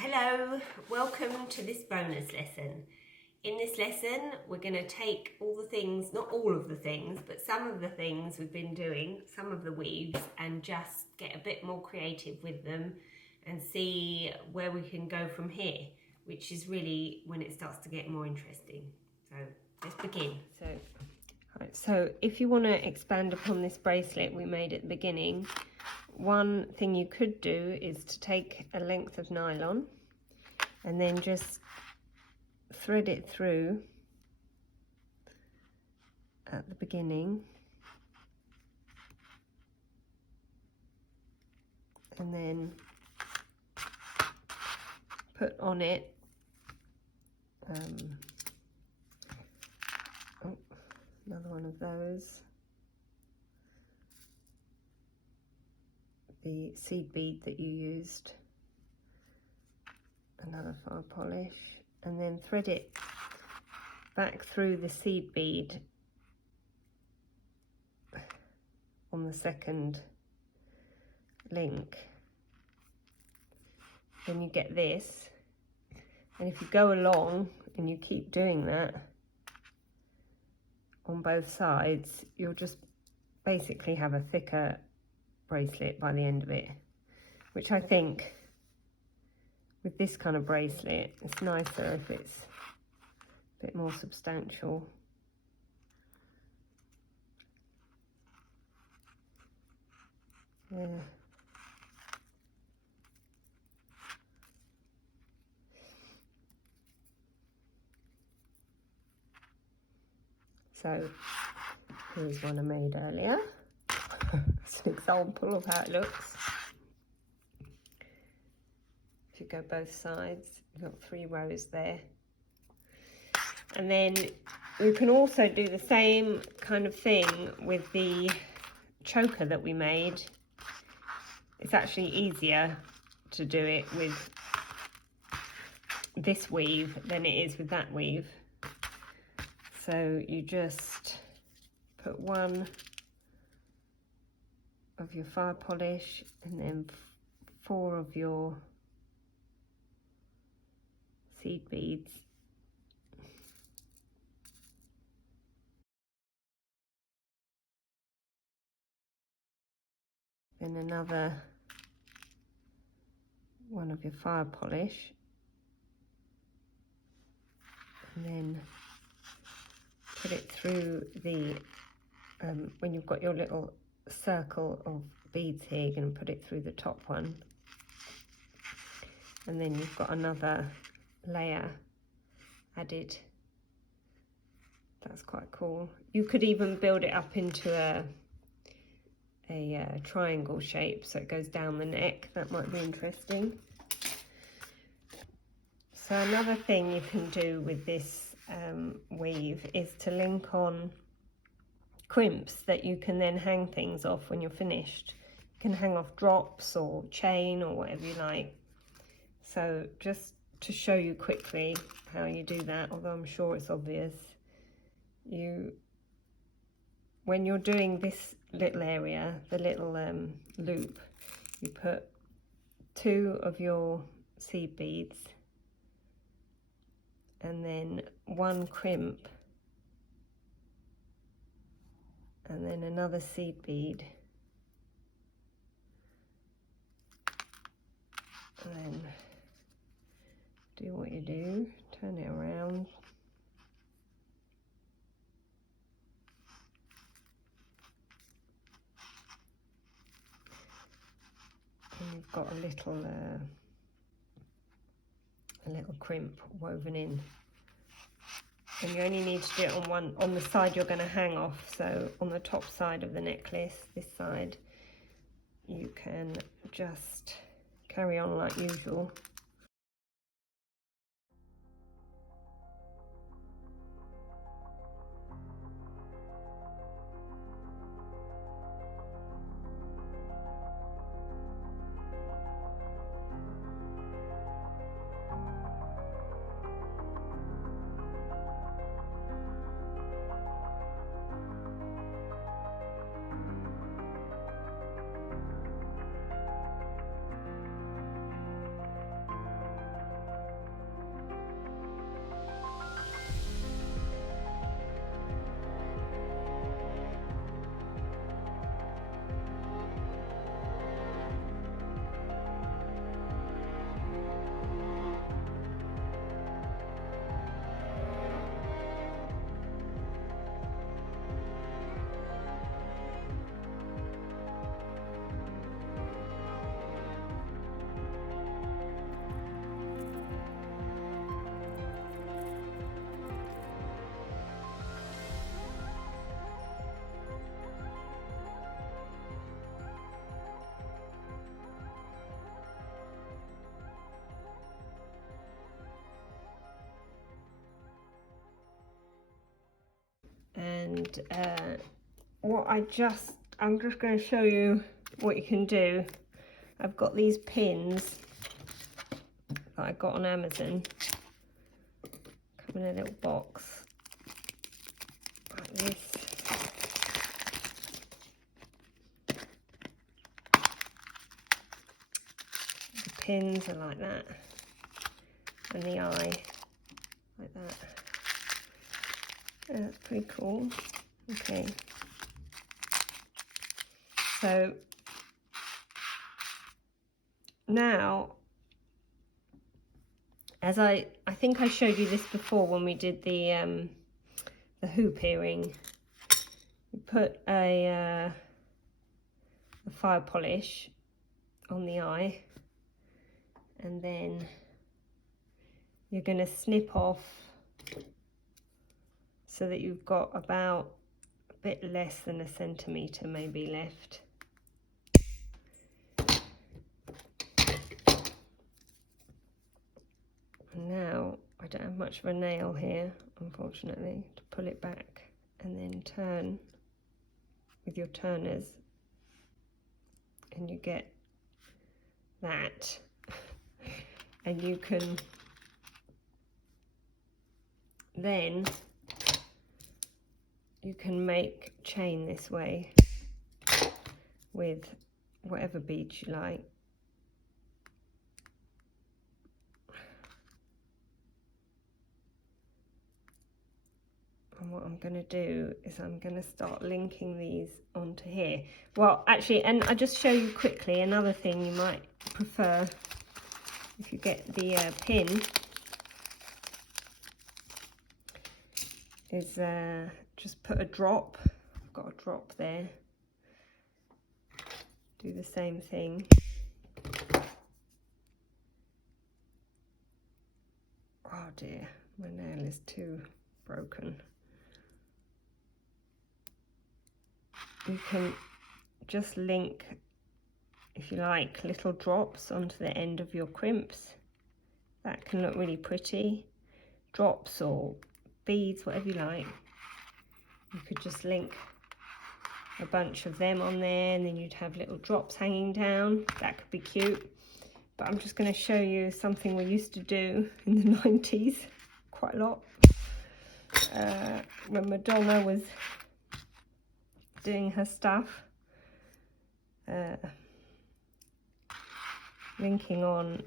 Hello, welcome to this bonus lesson. In this lesson, we're going to take all the things, not all of the things, but some of the things we've been doing, some of the weaves, and just get a bit more creative with them and see where we can go from here, which is really when it starts to get more interesting. So let's begin. So if you want to expand upon this bracelet we made at the beginning, one thing you could do is to take a length of nylon and then just thread it through at the beginning, and then put on it another one of those, the seed bead that you used, another fire polish, and then thread it back through the seed bead on the second link. Then you get this, and if you go along and you keep doing that on both sides, you'll just basically have a thicker bracelet by the end of it, which I think with this kind of bracelet it's nicer if it's a bit more substantial. Yeah. So here's one I made earlier. It's an example of how it looks. If you go both sides, you've got 3 rows there. And then you can also do the same kind of thing with the choker that we made. It's actually easier to do it with this weave than it is with that weave. So you just put one of your fire polish and then 4 of your seed beads, then another one of your fire polish, and then put it through the when you've got your little circle of beads here, you're going to put it through the top one, and then you've got another layer added. That's quite cool. You could even build it up into a triangle shape so it goes down the neck. That might be interesting. So another thing you can do with this weave is to link on crimps that you can then hang things off when you're finished. You can hang off drops or chain or whatever you like. So just to show you quickly how you do that, although I'm sure it's obvious, when you're doing this little area, the little loop, you put 2 of your seed beads and then 1 crimp and then another seed bead, and then do what you do, turn it around, and you've got a little crimp woven in. And you only need to do it on the side you're going to hang off. So on the top side of the necklace, this side, you can just carry on like usual. And I'm just going to show you what you can do. I've got these pins that I got on Amazon, come in a little box like this. The pins are like that, and the eye like that. That's pretty cool. Okay, so now, as I think I showed you this before when we did the hoop earring. You put a fire polish on the eye, and then you're going to snip off so that you've got about a bit less than 1 centimetre maybe left. And now I don't have much of a nail here, unfortunately, to pull it back, and then turn with your turners, and you get that. And you can then make chain this way with whatever beads you like. And what I'm going to do is I'm going to start linking these onto here. Well, actually, and I'll just show you quickly another thing you might prefer. If you get the pin, is just put a drop. I've got a drop there. Do the same thing. Oh dear, my nail is too broken. You can just link, if you like, little drops onto the end of your crimps. That can look really pretty. Drops or beads, whatever you like. You could just link a bunch of them on there, and then you'd have little drops hanging down. That could be cute. But I'm just going to show you something we used to do in the 90s quite a lot. When Madonna was doing her stuff. Linking on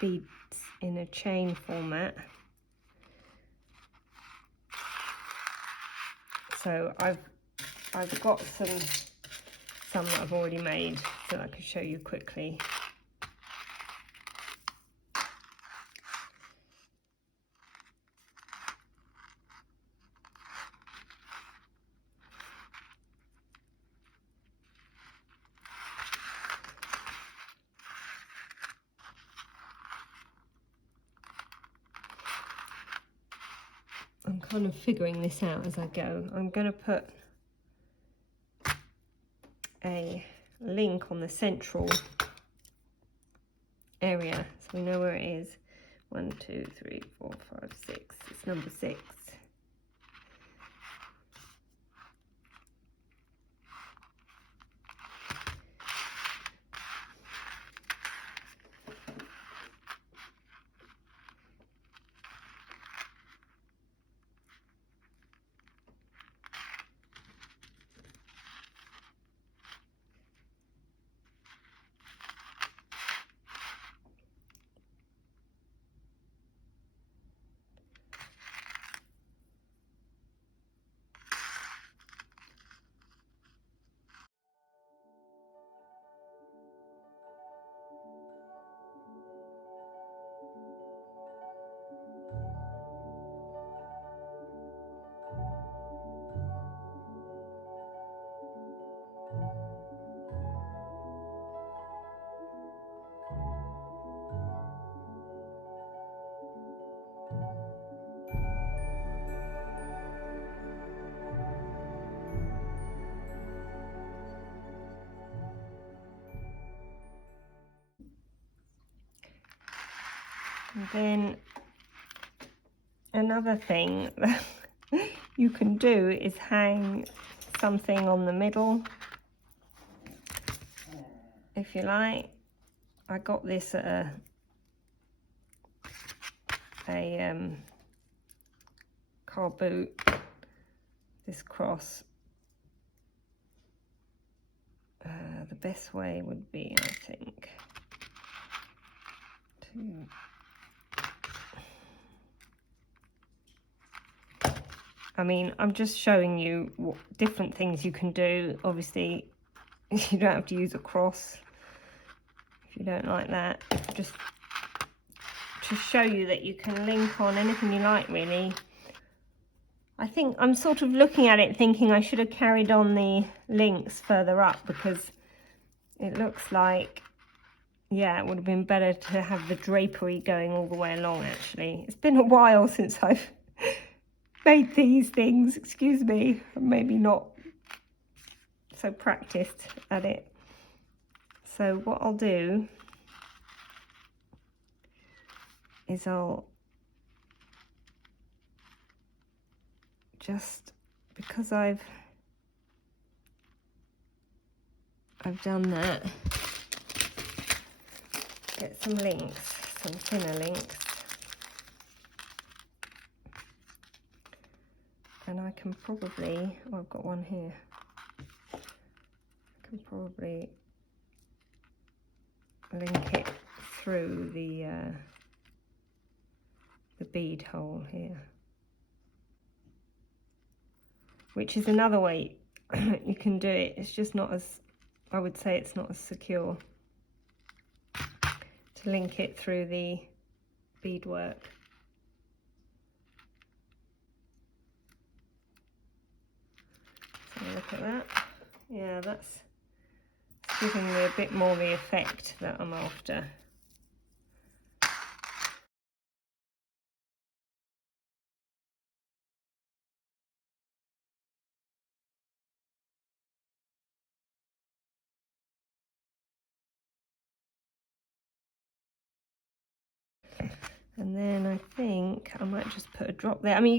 beads in a chain format. So I've got some that I've already made, so I can show you quickly. I'm kind of figuring this out as I go. I'm going to put a link on the central area so we know where it is. 1, 2, 3, 4, 5, 6. It's number 6. And then another thing you can do is hang something on the middle, if you like. I got this at a car boot, this cross. The best way would be, I think, I'm just showing you what different things you can do. Obviously, you don't have to use a cross if you don't like that. Just to show you that you can link on anything you like, really. I think I'm sort of looking at it thinking I should have carried on the links further up, because it looks like, yeah, it would have been better to have the drapery going all the way along, actually. It's been a while since I've made these things, excuse me. I'm maybe not so practiced at it. So what I'll do is I'll just, because I've done that, get some links, some thinner links, and I can probably, oh, I've got one here, I can probably link it through the bead hole here, which is another way you can do it. It's just not as, I would say it's not as secure to link it through the beadwork. So look at that. Yeah, that's giving me a bit more the effect that I'm after. And then I think I might just put a drop there. I mean,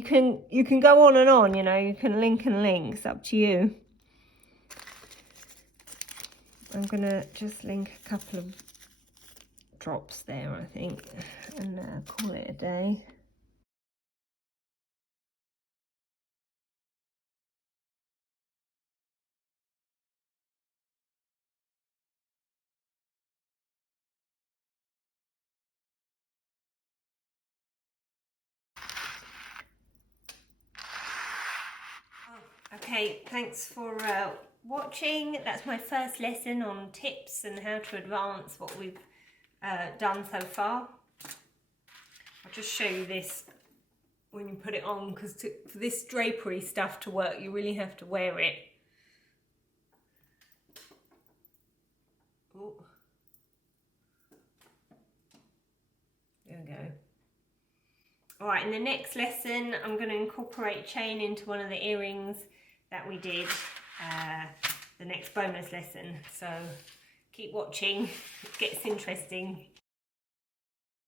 you can go on and on, you know, you can link and link, it's up to you. I'm gonna just link a couple of drops there, I think, and call it a day. Okay, thanks for watching. That's my first lesson on tips and how to advance what we've done so far. I'll just show you this when you put it on, because for this drapery stuff to work, you really have to wear it. Ooh. There we go. Alright, in the next lesson, I'm going to incorporate chain into one of the earrings that we did the next bonus lesson. So keep watching, it gets interesting.